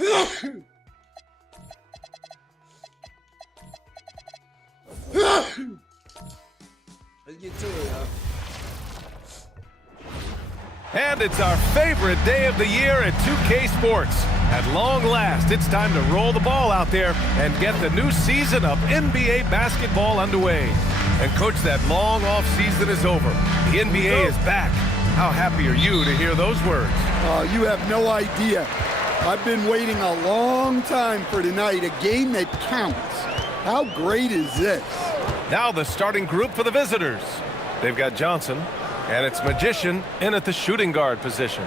Let's get to it, y'all. And it's our favorite day of the year at 2K Sports. At long last, it's time to roll the ball out there and get the new season of NBA basketball underway. And Coach, that long off season is over. The NBA is back. How happy are you to hear those words? You have no idea. I've been waiting a long time for tonight, a game that counts. How great is this? Now the starting group for the visitors. They've got Johnson, and it's Magician in at the shooting guard position.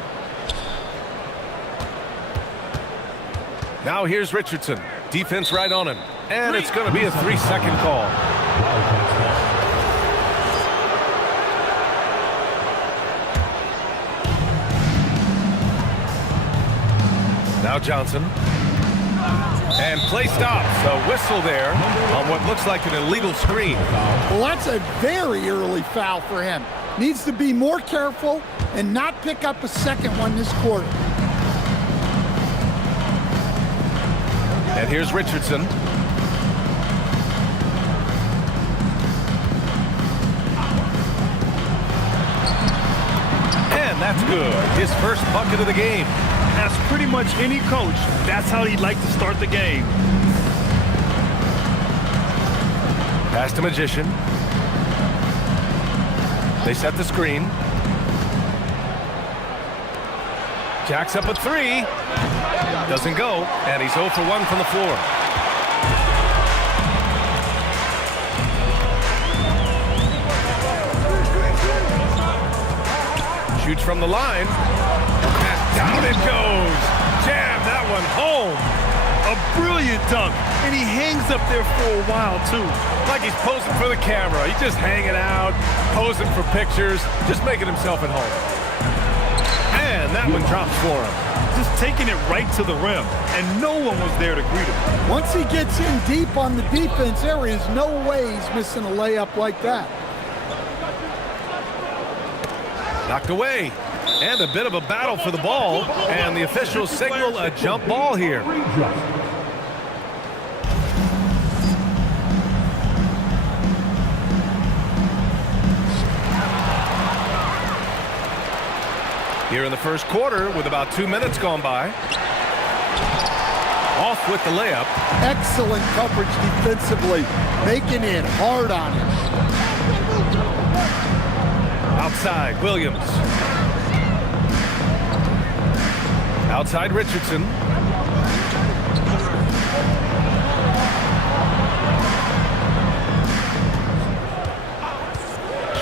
Now here's Richardson. Defense right on him. And it's going to be a 3-second call. Now Johnson. And play stops. A whistle there on what looks like an illegal screen. Well, that's a very early foul for him. Needs to be more careful and not pick up a second one this quarter. And here's Richardson. And that's good. His first bucket of the game. As pretty much any coach, that's how he'd like to start the game. Pass to Magician. They set the screen. Jacks up a three. Doesn't go, and he's 0 for 1 from the floor. Shoots from the line. And down it goes. Jam that one home. A brilliant dunk, and he hangs up there for a while, too. Like he's posing for the camera. He's just hanging out, posing for pictures, just making himself at home. And that one drops for him. Just taking it right to the rim, and no one was there to greet him. Once he gets in deep on the defense, there is no way he's missing a layup like that. Knocked away. And a bit of a battle for the ball. And the officials signal a jump ball here. Here in the first quarter with about 2 minutes gone by. Off with the layup. Excellent coverage defensively, making it hard on him. Outside, Williams. Outside, Richardson.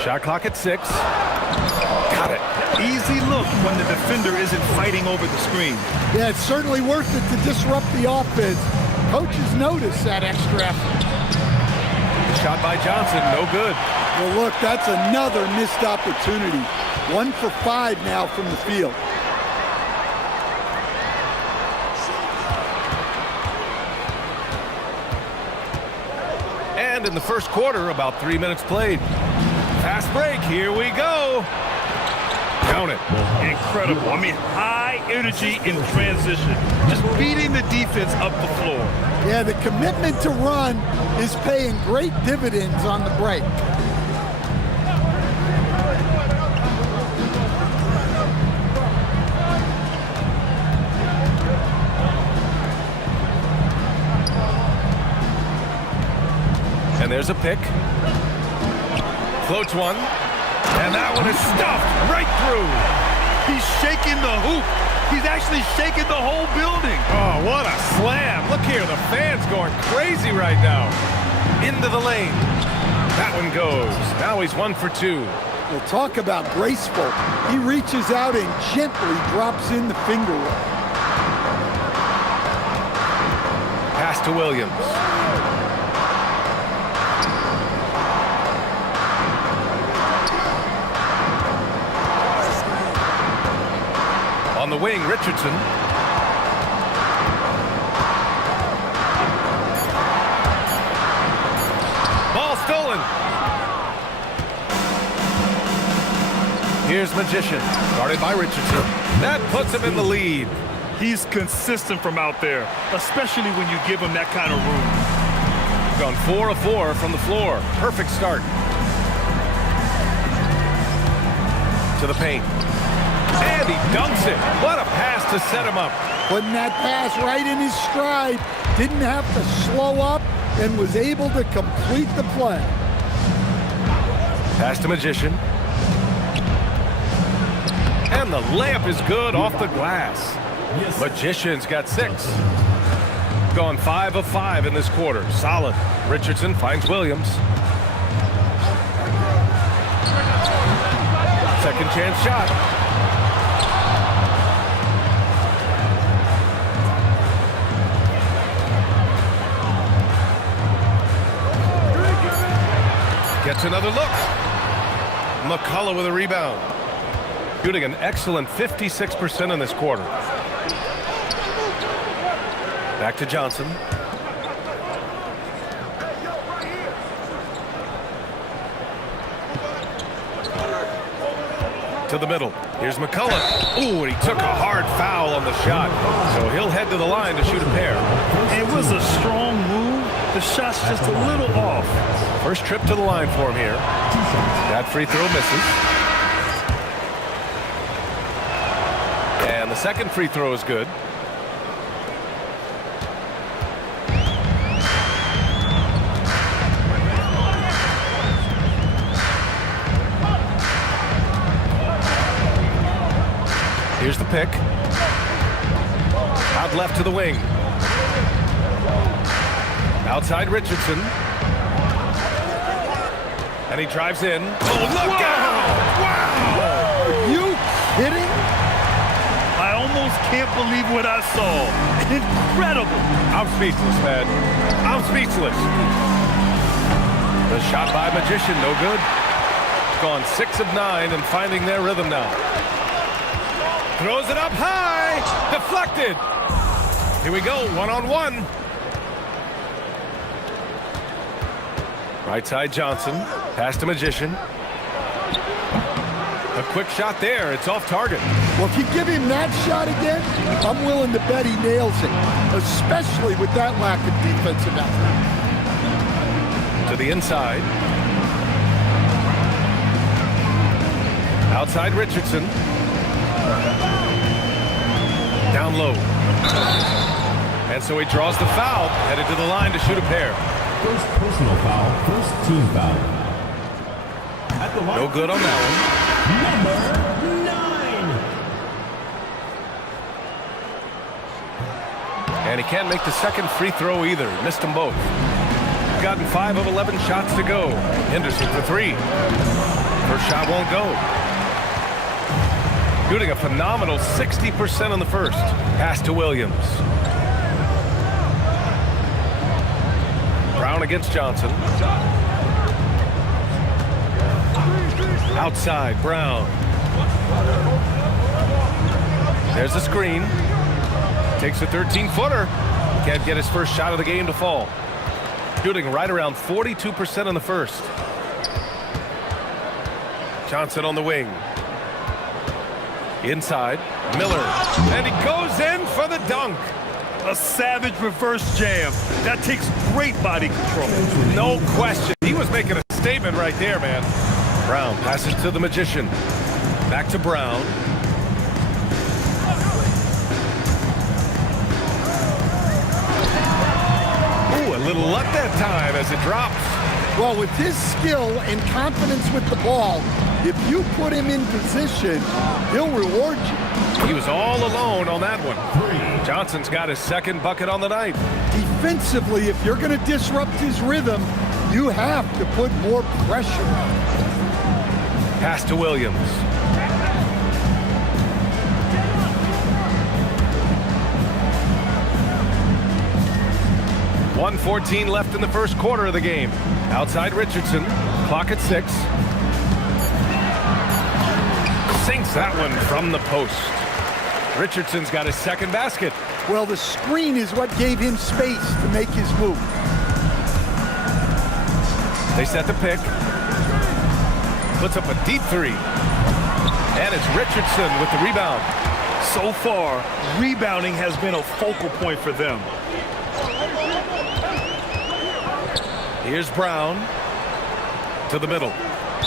Shot clock at 6. Got it. Easy look when the defender isn't fighting over the screen. Yeah, it's certainly worth it to disrupt the offense. Coaches notice that extra effort. Shot by Johnson, no good. Well, look, that's another missed opportunity. 1 for 5 now from the field. And in the first quarter, about 3 minutes played. Fast break, here we go. Count it. Incredible. I mean, high energy in transition. Just beating the defense up the floor. Yeah, the commitment to run is paying great dividends on the break. And there's a pick. Floats one. And that one is stuffed right through. He's shaking the hoop. He's actually shaking the whole building. Oh, what a slam. Look here, the fans going crazy right now. Into the lane. That one goes. Now he's 1 for 2. We'll talk about graceful. He reaches out and gently drops in the finger roll. Pass to Williams. On the wing, Richardson. Ball stolen. Here's Magician, guarded by Richardson. That puts him in the lead. He's consistent from out there, especially when you give him that kind of room. Gone 4 of 4 from the floor. Perfect start. To the paint. And he dunks it. What a pass to set him up. Putting that pass right in his stride. Didn't have to slow up and was able to complete the play. Pass to Magician. And the layup is good off the glass. Magician's got 6. Gone 5 of 5 in this quarter. Solid. Richardson finds Williams. Second chance shot. Gets another look. McCullough with a rebound. Shooting an excellent 56% in this quarter. Back to Johnson. To the middle. Here's McCullough. Ooh, and he took a hard foul on the shot. So he'll head to the line to shoot a pair. It was a strong move. The shot's just a little off. First trip to the line for him here. That free throw misses. And the second free throw is good. Here's the pick. Out left to the wing. Outside Richardson. And he drives in. Oh, look out! Wow! Are you kidding? I almost can't believe what I saw. Incredible. I'm speechless, man. I'm speechless. The shot by Magician, no good. Gone 6 of 9 and finding their rhythm now. Throws it up high. Deflected. Here we go, one-on-one. Right side Johnson. Pass to Magician. A quick shot there. It's off target. Well, if you give him that shot again, I'm willing to bet he nails it, especially with that lack of defensive effort. To the inside. Outside Richardson. Down low. And so he draws the foul, headed to the line to shoot a pair. First personal foul, first team foul. No good on that Number 9. one. And he can't make the second free throw either. Missed them both. Gotten 5 of 11 shots to go. Henderson for 3. First shot won't go. Shooting a phenomenal 60% on the first. Pass to Williams. Brown against Johnson. Outside, Brown. There's the screen. Takes a 13-footer. Can't get his first shot of the game to fall. Shooting right around 42% in the first. Johnson on the wing. Inside, Miller. And he goes in for the dunk. A savage reverse jam. That takes great body control. No question. He was making a statement right there, man. Brown passes to the Magician. Back to Brown. Ooh, a little luck that time as it drops. Well, with his skill and confidence with the ball, if you put him in position, he'll reward you. He was all alone on that one. Johnson's got his second bucket on the night. Defensively, if you're going to disrupt his rhythm, you have to put more pressure on him. Pass to Williams. .114 left in the first quarter of the game. Outside Richardson. Clock at 6. Sinks that one from the post. Richardson's got his second basket. Well, the screen is what gave him space to make his move. They set the pick. Puts up a deep 3. And it's Richardson with the rebound. So far, rebounding has been a focal point for them. Here's Brown to the middle.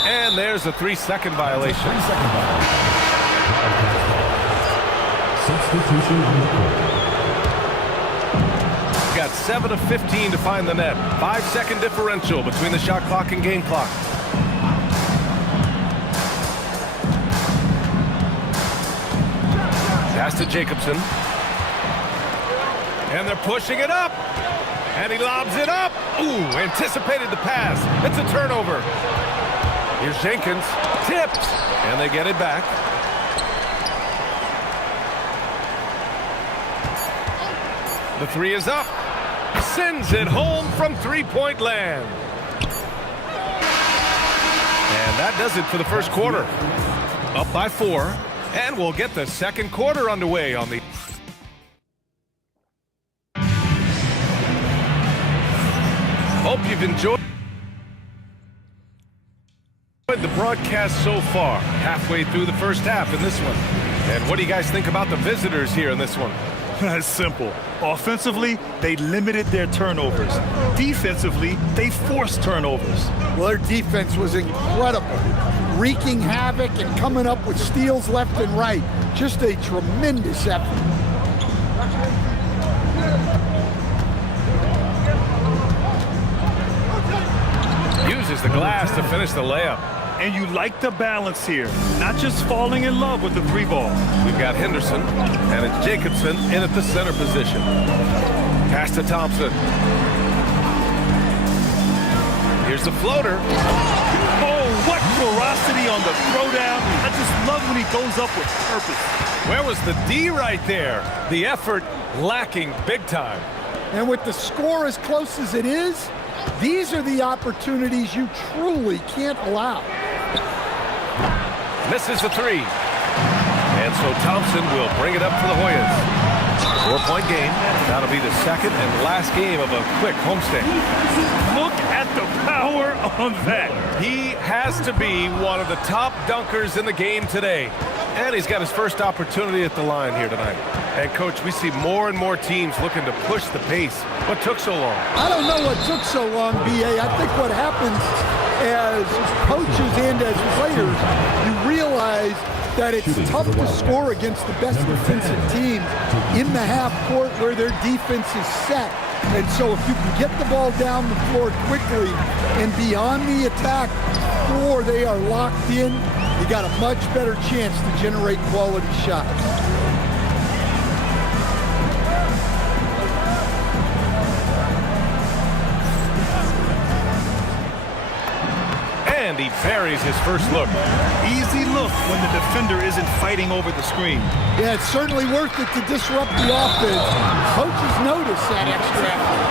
And there's a 3-second violation. 3-second violation. Substitution on the court. Got 7 of 15 to find the net. 5-second differential between the shot clock and game clock. Pass to Jacobson. And they're pushing it up. And he lobs it up. Ooh, anticipated the pass. It's a turnover. Here's Jenkins. Tipped. And they get it back. The three is up. Sends it home from three-point land. And that does it for the first quarter. Up by 4. And we'll get the second quarter underway on the... Hope you've enjoyed the broadcast so far. Halfway through the first half in this one. And what do you guys think about the visitors here in this one? It's simple. Offensively, they limited their turnovers. Defensively, they forced turnovers. Well, their defense was incredible, wreaking havoc and coming up with steals left and right. Just a tremendous effort. Uses the glass to finish the layup. And you like the balance here, not just falling in love with the 3-ball. We've got Henderson, and it's Jacobson in at the center position. Pass to Thompson. Here's the floater. Oh, what ferocity on the throwdown. I just love when he goes up with purpose. Where was the D right there? The effort lacking big time. And with the score as close as it is, these are the opportunities you truly can't allow. Misses the 3. And so Thompson will bring it up for the Hoyas. 4-point game. That'll be the second and last game of a quick homestand. Look at the power on that. He has to be one of the top dunkers in the game today. And he's got his first opportunity at the line here tonight. And, Coach, we see more and more teams looking to push the pace. What took so long? I don't know what took so long, B.A. I think what happens as coaches and as players, you realize that it's tough to score against the best defensive teams in the half court where their defense is set. And so if you can get the ball down the floor quickly and beyond the attack before they are locked in, you got a much better chance to generate quality shots. And he buries his first look. Easy look when the defender isn't fighting over the screen. Yeah, it's certainly worth it to disrupt the offense. Coaches notice that extra effort.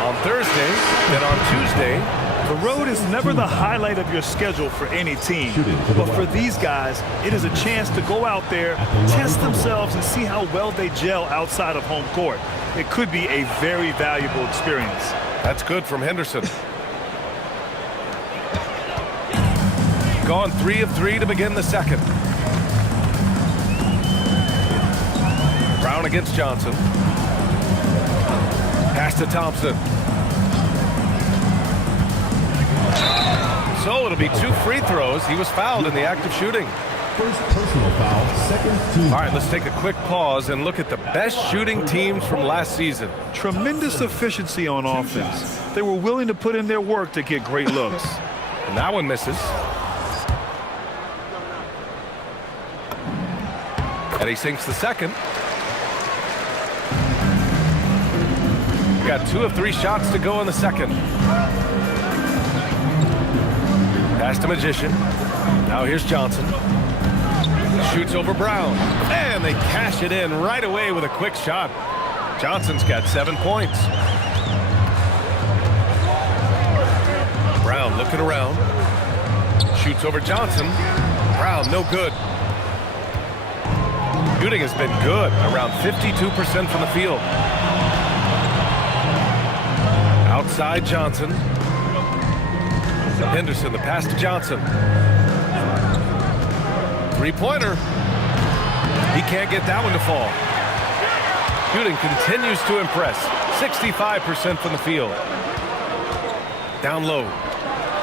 On Thursday, then on Tuesday. The road is never the highlight of your schedule for any team. But for these guys, it is a chance to go out there, test themselves, and see how well they gel outside of home court. It could be a very valuable experience. That's good from Henderson. Gone 3 of 3 to begin the second. Brown against Johnson. Pass to Thompson. So it'll be 2 free throws. He was fouled in the act of shooting. First personal foul, second team. All right, let's take a quick pause and look at the best shooting teams from last season. Tremendous efficiency on offense. They were willing to put in their work to get great looks. And that one misses. And he sinks the second. We got 2 of 3 shots to go in the second. Pass to Magician. Now here's Johnson. Shoots over Brown. And they cash it in right away with a quick shot. Johnson's got 7 points. Brown looking around. Shoots over Johnson. Brown, no good. Shooting has been good, around 52% from the field. Outside Johnson. Henderson, the pass to Johnson. 3-pointer. He can't get that one to fall. Shooting continues to impress. 65% from the field. Down low.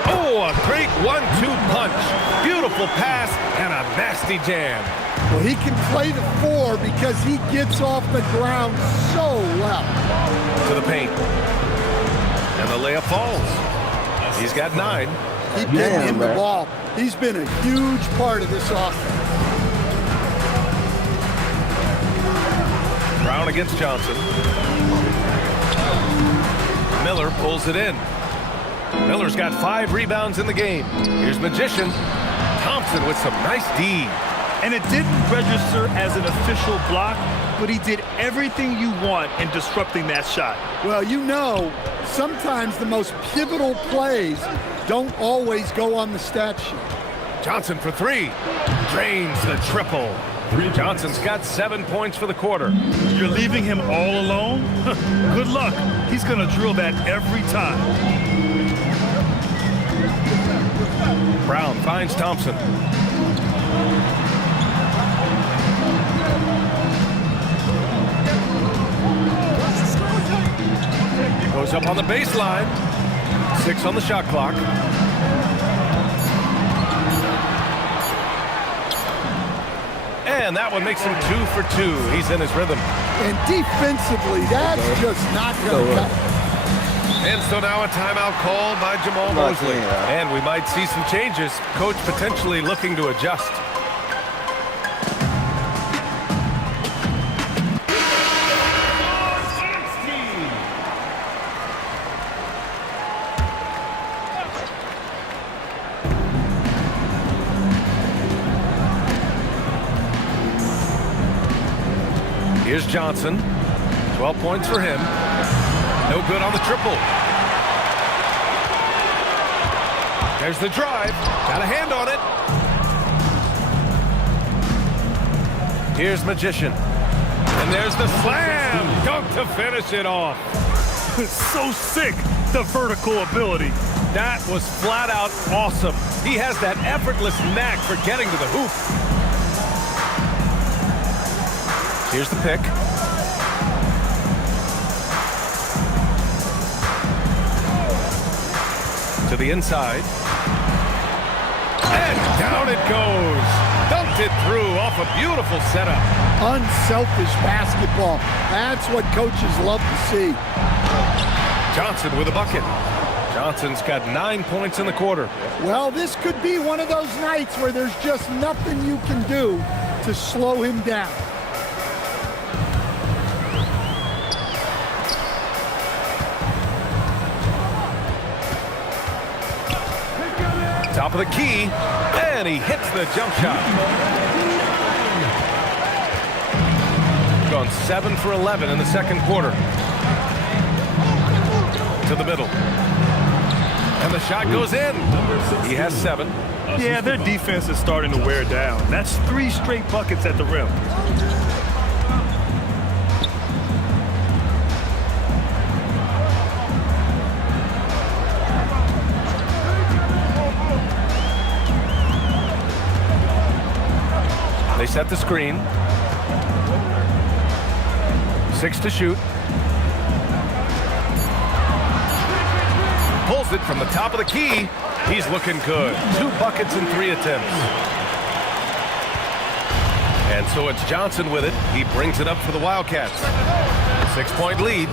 Oh, a great 1-2 punch. Beautiful pass and a nasty jam. Well, he can play the 4 because he gets off the ground so well. To the paint. And the layup falls. He's got 9. Keep getting him the ball. He's been a huge part of this offense. Brown against Johnson. Miller pulls it in. Miller's got 5 rebounds in the game. Here's Magician. Thompson with some nice D. And it didn't register as an official block, but he did everything you want in disrupting that shot. Well, you know, sometimes the most pivotal plays don't always go on the stat sheet. Johnson for 3. Drains the triple. Johnson's got 7 points for the quarter. You're leaving him all alone? Good luck. He's going to drill that every time. Brown finds Thompson. Goes up on the baseline. 6 on the shot clock. And that one makes him 2 for 2. He's in his rhythm. And defensively, that's just not going to cut. And so now a timeout called by Jamal Mosley. And we might see some changes. Coach potentially looking to adjust. Here's Johnson. 12 points for him. No good on the triple. There's the drive. Got a hand on it. Here's Magician. And there's the slam. Dunk to finish it off. It's so sick, the vertical ability. That was flat out awesome. He has that effortless knack for getting to the hoop. Here's the pick. To the inside. And down it goes. Dunked it through off a beautiful setup. Unselfish basketball. That's what coaches love to see. Johnson with a bucket. Johnson's got 9 points in the quarter. Well, this could be one of those nights where there's just nothing you can do to slow him down. Top of the key, and he hits the jump shot. Gone 7 for 11 in the second quarter. To the middle. And the shot goes in. He has 7. Yeah, their defense is starting to wear down. That's 3 straight buckets at the rim. They set the screen. 6 to shoot. Pulls it from the top of the key. He's looking good. 2 buckets in 3 attempts. And so it's Johnson with it. He brings it up for the Wildcats. 6-point lead.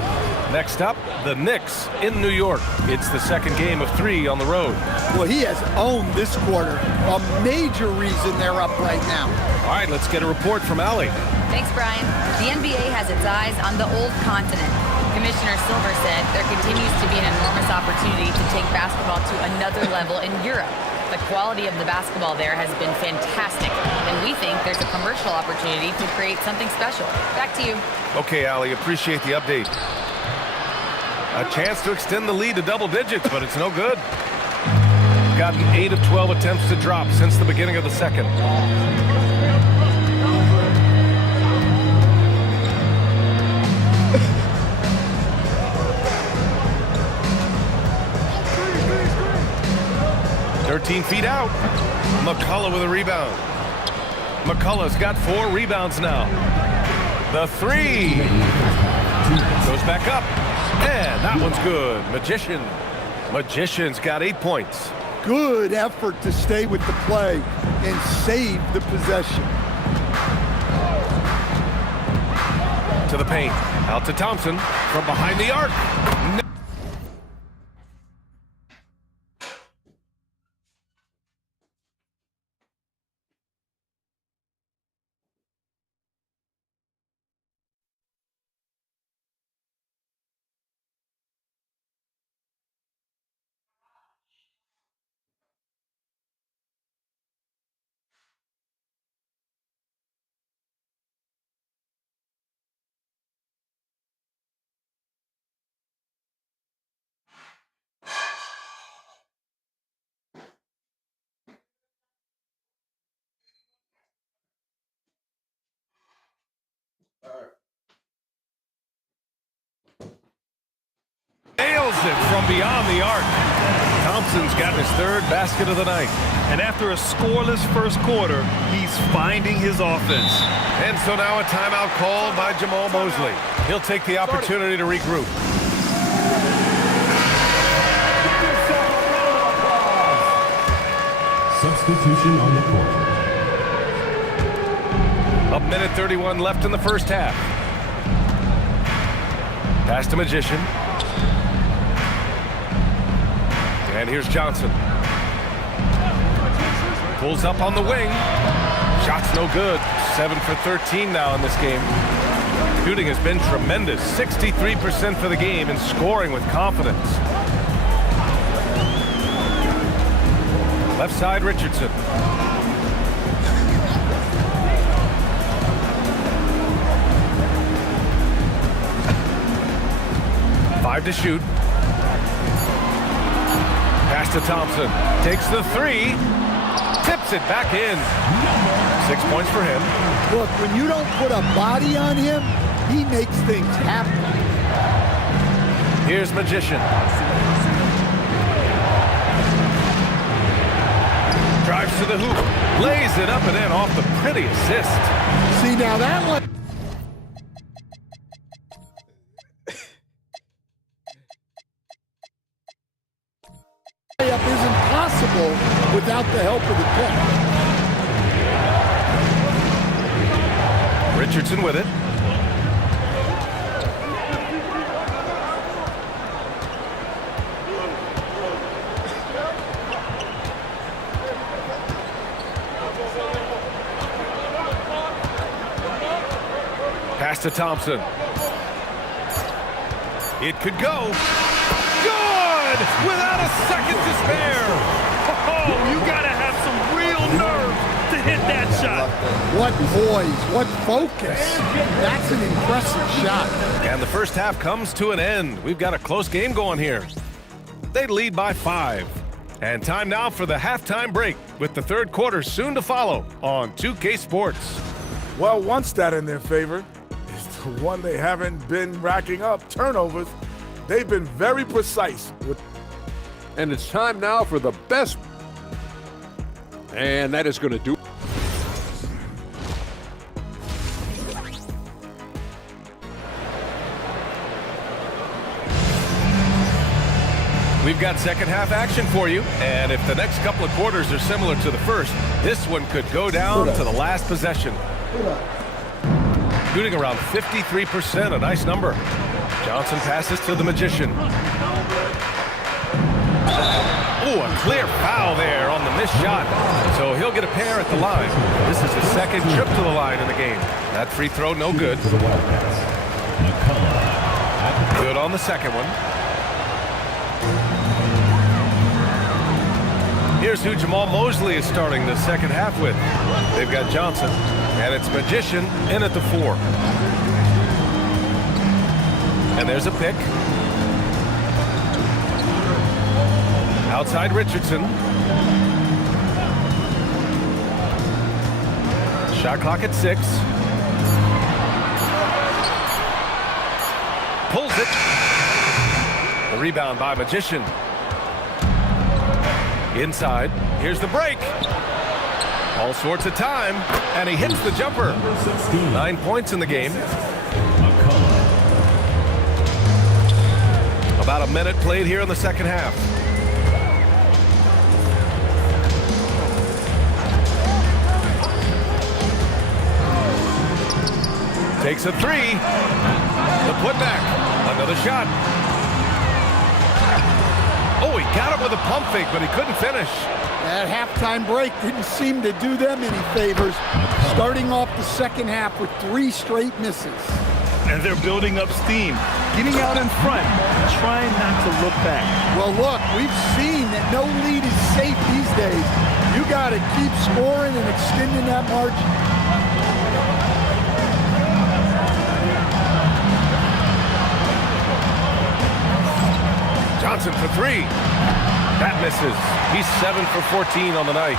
Next up, the Knicks in New York. It's the second game of 3 on the road. Well, he has owned this quarter. A major reason they're up right now. All right, let's get a report from Allie. Thanks, Brian. The NBA has its eyes on the old continent. Commissioner Silver said there continues to be an enormous opportunity to take basketball to another level in Europe. The quality of the basketball there has been fantastic, and we think there's a commercial opportunity to create something special. Back to you. Okay, Allie, appreciate the update. A chance to extend the lead to double digits, but it's no good. Gotten 8 of 12 attempts to drop since the beginning of the second. .13 feet out. McCullough with a rebound. McCullough's got 4 rebounds now. The 3 goes back up, and that one's good. Magician's got 8 points. Good effort to stay with the play and save the possession. To the paint, out to Thompson from behind the arc. Nails it from beyond the arc. Thompson's got his 3rd basket of the night. And after a scoreless first quarter, he's finding his offense. And so now a timeout called by Jamal Mosley. He'll take the opportunity to regroup. Substitution on the court. A minute 31 left in the first half. Pass to Magician. And here's Johnson. Pulls up on the wing. Shot's no good. 7 for 13 now in this game. Shooting has been tremendous. 63% for the game and scoring with confidence. Left side, Richardson. Five to shoot. Pass to Thompson. Takes the 3. Tips it back in. 6 points for him. Look, when you don't put a body on him, he makes things happen. Here's Magician. Drives to the hoop. Lays it up and in off the pretty assist. See, now that one. Layup isn't possible without the help of the pick. Richardson with it. Pass to Thompson. It could go. Good! Without a second to spare. Oh, you gotta have some real nerve to hit that shot. What poise, what focus. That's an impressive shot. And the first half comes to an end. We've got a close game going here. They lead by 5. And time now for the halftime break with the third quarter soon to follow on 2K Sports. Well, one stat in their favor is the one they haven't been racking up, turnovers. They've been very precise with. And it's time now for the best. And that is going to do. We've got second half action for you, and if the next couple of quarters are similar to the first, this one could go down to the last possession. Shooting around 53%, a nice number. Johnson passes to the Magician. Ooh, a clear foul there on the missed shot. So he'll get a pair at the line. This is his second trip to the line in the game. That free throw, no good. For the Wildcats. McCullough. Good on the second one. Here's who Jamal Mosley is starting the second half with. They've got Johnson, and it's Magician in at the 4. And there's a pick. Outside Richardson. Shot clock at 6. Pulls it. The rebound by Magician. Inside. Here's the break. All sorts of time, and he hits the jumper. Number 16. 9 points in the game. McCullough. About a minute played here in the second half. Takes a three. The putback. Another shot. Oh, he got it with a pump fake, but he couldn't finish. That halftime break didn't seem to do them any favors. Starting off the second half with 3 straight misses. And they're building up steam, getting out in front, trying not to look back. Well, look, we've seen that no lead is safe these days. You got to keep scoring and extending that margin. Johnson for 3. That misses. He's 7 for 14 on the night.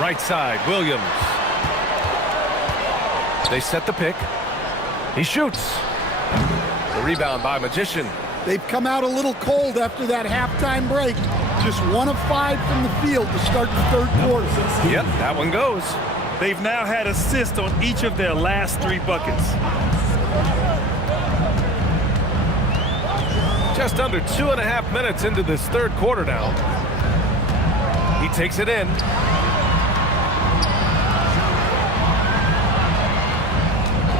Right side, Williams. They set the pick. He shoots. The rebound by Magician. They've come out a little cold after that halftime break. Just 1 of 5 from the field to start the third quarter. Yep, that one goes. They've now had assists on each of their last 3 buckets. Just under 2.5 minutes into this third quarter now. He takes it in.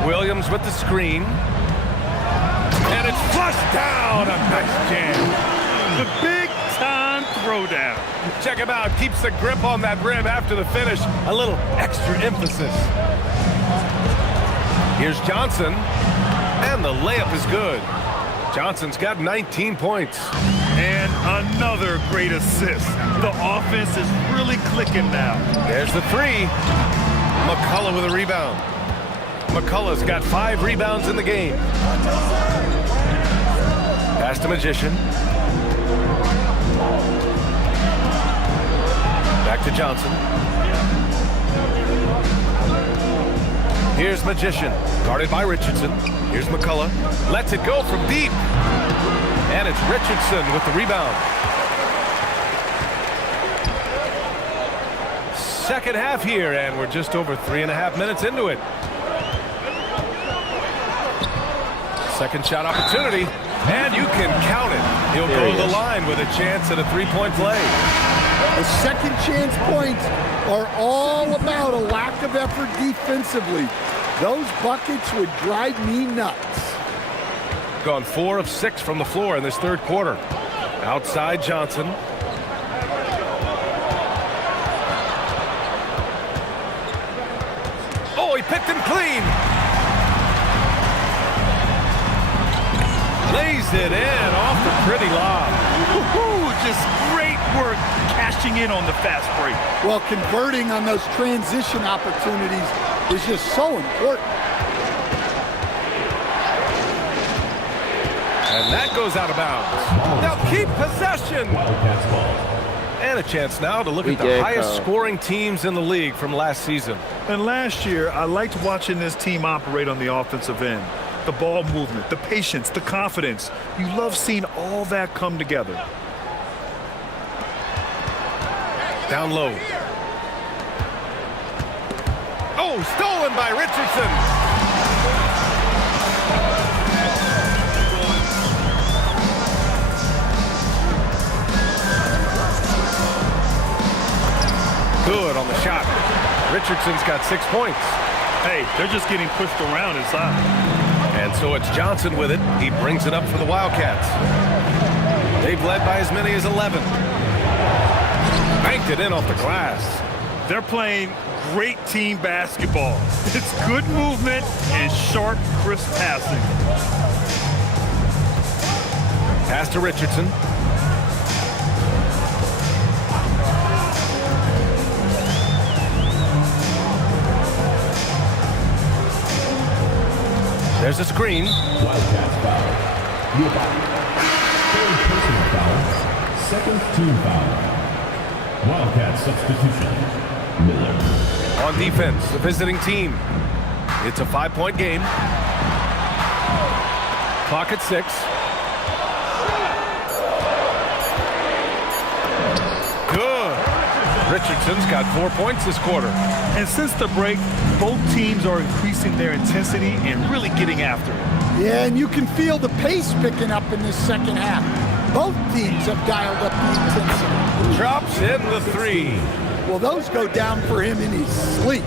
Williams with the screen. And it's flushed down. A nice jam. The big-time throwdown. Check him out. Keeps the grip on that rim after the finish. A little extra emphasis. Here's Johnson. And the layup is good. Johnson's got 19 points. And another great assist. The offense is really clicking now. There's the 3. McCullough with a rebound. McCullough's got 5 rebounds in the game. Pass to Magician. Back to Johnson. Here's Magician, guarded by Richardson. Here's McCullough. Lets it go from deep. And it's Richardson with the rebound. Second half here, and we're just over 3.5 minutes into it. Second shot opportunity, and you can count it. He'll go to the line with a chance at a 3-point play. The second chance points are all about a lack of effort defensively. Those buckets would drive me nuts. Gone 4 of 6 from the floor in this third quarter. Outside Johnson. Oh, he picked him clean. Lays it in off the pretty lob. Woohoo! Just great work cashing in on the fast break. Well, converting on those transition opportunities is just so important. And that goes out of bounds. Now keep possession. Wildcats ball. And a chance now to look at the highest scoring teams in the league from last season. And last year, I liked watching this team operate on the offensive end. The ball movement, the patience, the confidence. You love seeing all that come together. Down low. Oh, stolen by Richardson. Good on the shot. Richardson's got 6 points. Hey, they're just getting pushed around inside. And so it's Johnson with it. He brings it up for the Wildcats. They've led by as many as 11. Banked it in off the glass. They're playing great team basketball. It's good movement and sharp, crisp passing. Pass to Richardson. There's a screen. Wildcats foul. Nearby. Third personal foul. Second team foul. Wildcat substitution. Miller. On defense, the visiting team. It's a 5-point game. Clock at 6. Good. Richardson's got 4 points this quarter. And since the break, both teams are increasing their intensity and really getting after it. Yeah, and you can feel the pace picking up in this second half. Both teams have dialed up the intensity. Drops in the three. Well, those go down for him in his sleep.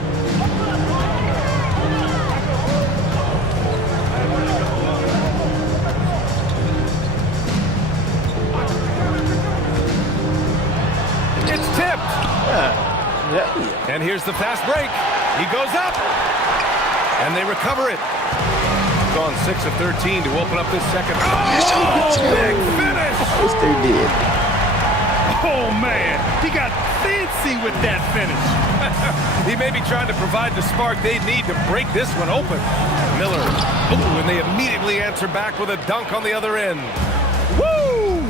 It's tipped. And here's the fast break. He goes up. And they recover it. Gone 6 of 13 to open up this second. Oh, big finish. Yes, they did. Oh, man. He got fancy with that finish. He may be trying to provide the spark they need to break this one open. Miller. Ooh, and they immediately answer back with a dunk on the other end. Woo!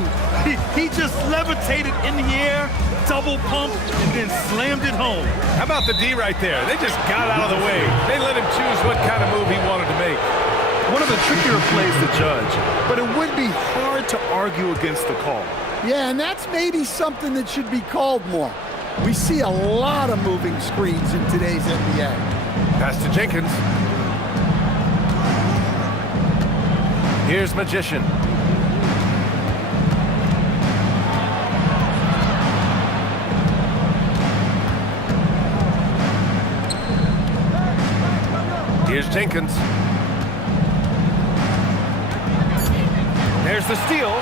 He just levitated in the air, double pumped, and then slammed it home. How about the D right there? They just got out of the way. They let him choose what kind of move he wanted to make. One of the trickier plays to judge, but it would be hard to argue against the call. Yeah, and that's maybe something that should be called more. We see a lot of moving screens in today's NBA. Pass to Jenkins. Here's Magician. Here's Jenkins. There's the steal.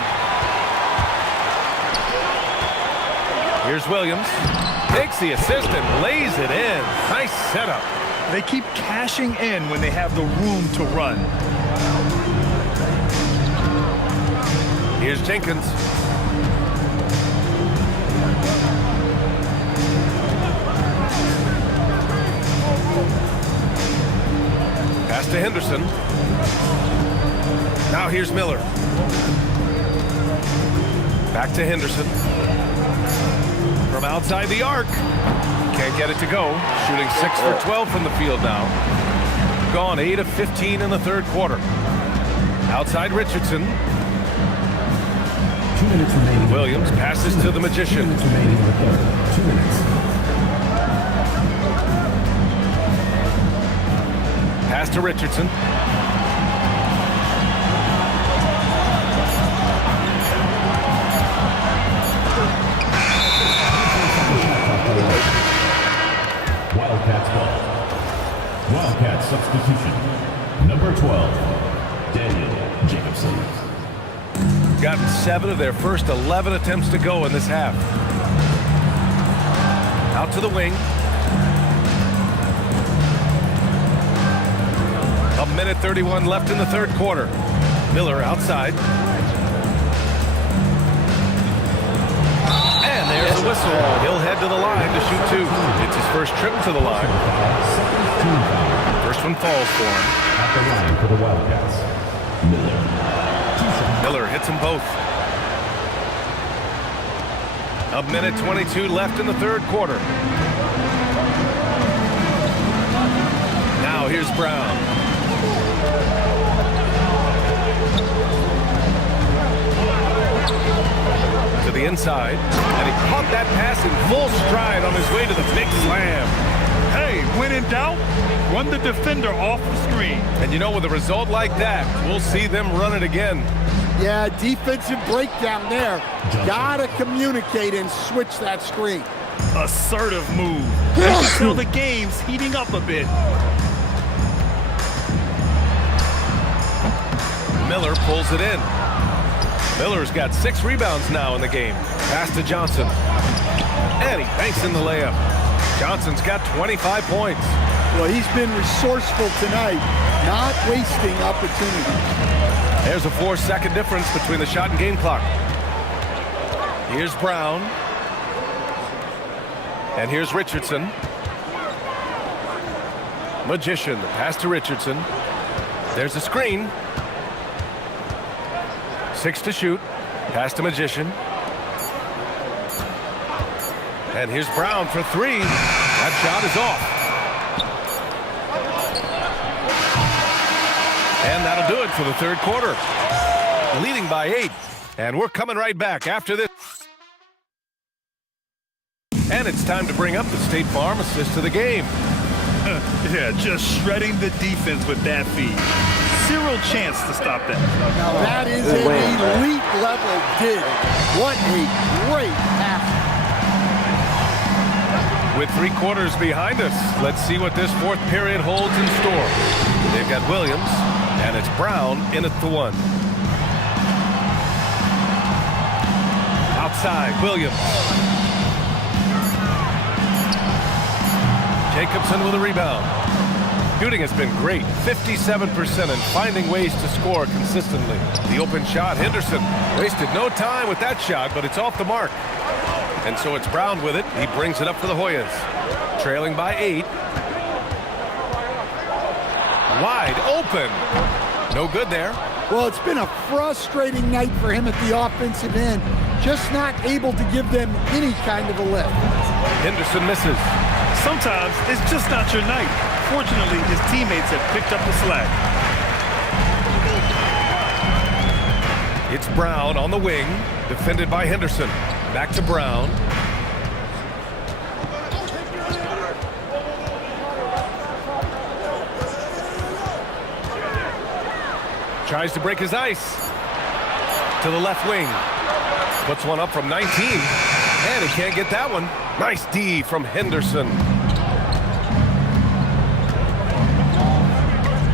Here's Williams. Takes the assist and lays it in. Nice setup. They keep cashing in when they have the room to run. Here's Jenkins. Pass to Henderson. Now here's Miller. Back to Henderson. From outside the arc. Can't get it to go. Shooting 6 for 12 from the field now. Gone 8 of 15 in the third quarter. Outside Richardson. 2 minutes remaining. Williams passes to the Magician. 2 minutes remaining in the third. 2 minutes. Pass to Richardson. Wildcats ball. Wildcats substitution. Number 12, Daniel Jacobson. Gotten 7 of their first 11 attempts to go in this half. Out to the wing. A minute 31 left in the third quarter. Miller outside. And there's the whistle. He'll head to the line to shoot 2. It's his first trip to the line. First one falls for him. At the line for the Wildcats, Miller. Miller hits them both. A minute 22 left in the third quarter. Now here's Brown. To the inside, and he caught that pass in full stride on his way to the big slam. Hey, when in doubt, run the defender off the screen. And you know, with a result like that, we'll see them run it again. Yeah, defensive breakdown there. Gotta communicate and switch that screen. Assertive move. You can tell the game's heating up a bit. Miller pulls it in. Miller's got 6 rebounds now in the game. Pass to Johnson. And he banks in the layup. Johnson's got 25 points. Well, he's been resourceful tonight, not wasting opportunities. There's a 4-second difference between the shot and game clock. Here's Brown. And here's Richardson. Magician, the pass to Richardson. There's a screen. 6 to shoot. Pass to Magician. And here's Brown for 3. That shot is off. And that'll do it for the third quarter. Leading by 8. And we're coming right back after this. And it's time to bring up the State Farm assist of the game. Yeah, just shredding the defense with that feed. Zero chance to stop that. Now that is an elite level dig. What a great pass. With 3 quarters behind us, let's see what this 4th period holds in store. They've got Williams, and it's Brown in at the 1. Outside, Williams. Jacobson with a rebound. Shooting has been great, 57%, and finding ways to score consistently. The open shot, Henderson wasted no time with that shot, but it's off the mark. And so it's Brown with it. He brings it up for the Hoyas. Trailing by 8. Wide open. No good there. Well, it's been a frustrating night for him at the offensive end. Just not able to give them any kind of a lift. Henderson misses. Sometimes it's just not your night. Fortunately, his teammates have picked up the slack. It's Brown on the wing, defended by Henderson. Back to Brown. Tries to break his ice. To the left wing. Puts one up from 19. And he can't get that one. Nice D from Henderson.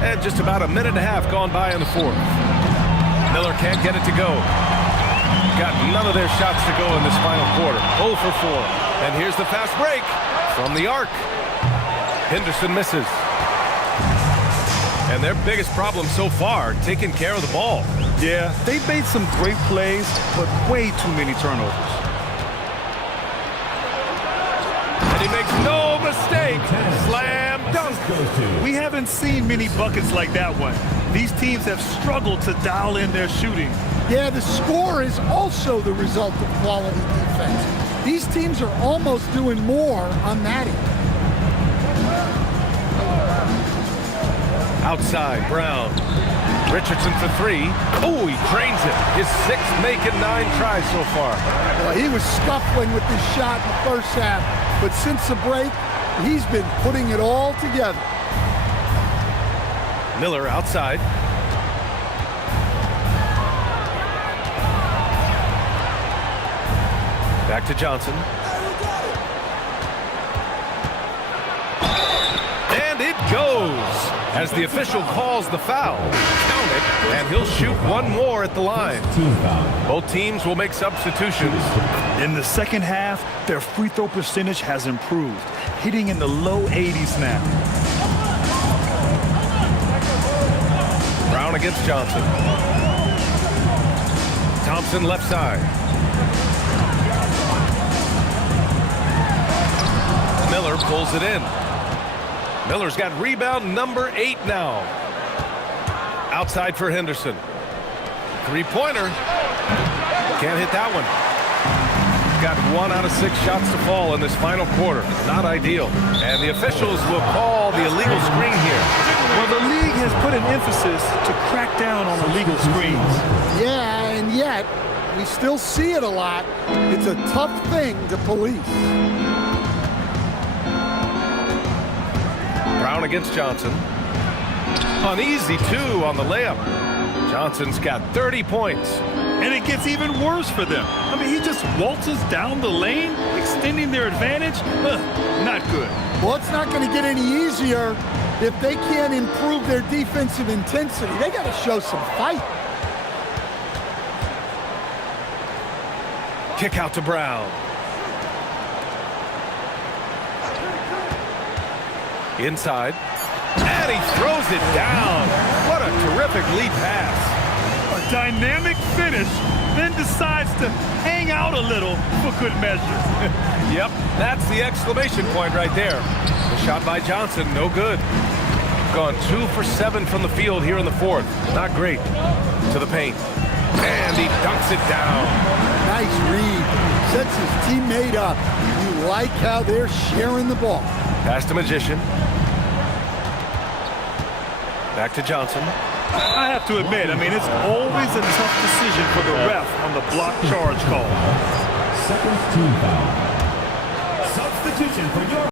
And just about a minute and a half gone by in the 4th. Miller can't get it to go. Got none of their shots to go in this final quarter. 0 for 4. And here's the fast break from the arc. Henderson misses. And their biggest problem so far, taking care of the ball. Yeah, they've made some great plays, but way too many turnovers. And he makes no mistake. Slam dunk. We haven't seen many buckets like that one. These teams have struggled to dial in their shooting. Yeah, the score is also the result of quality defense. These teams are almost doing more on that end. Outside, Brown. Richardson for 3. Oh, he drains it. His 6th making 9 tries so far. Well, he was scuffling with this shot in the first half, but since the break, he's been putting it all together. Miller outside. Back to Johnson. And it goes as the official calls the foul. Count it, and he'll shoot one more at the line. Both teams will make substitutions. In the second half, their free throw percentage has improved, hitting in the low 80s now. Brown against Johnson. Thompson left side. Miller pulls it in. Miller's got rebound number 8 now. Outside for Henderson. 3-pointer. Can't hit that one. Got 1 out of 6 shots to fall in this final quarter. Not ideal. And the officials will call the illegal screen here. Well, the league has put an emphasis to crack down on illegal screens. Yeah, and yet, we still see it a lot. It's a tough thing to police. Brown against Johnson. An easy 2 on the layup. Johnson's got 30 points. And it gets even worse for them. I mean, he just waltzes down the lane, extending their advantage. Not good. Well, it's not going to get any easier if they can't improve their defensive intensity. They got to show some fight. Kick out to Brown. Inside. And he throws it down. What a terrific lead pass. A dynamic finish, then decides to hang out a little for good measure. Yep, that's the exclamation point right there. The shot by Johnson, no good. Gone 2 for 7 from the field here in the 4th. Not great. To the paint. And he dunks it down. Nice read. Sets his teammate up. You like how they're sharing the ball. Pass to Magician. Back to Johnson. I have to admit, I mean, it's always a tough decision for the ref on the block charge call. Second team foul. substitution for your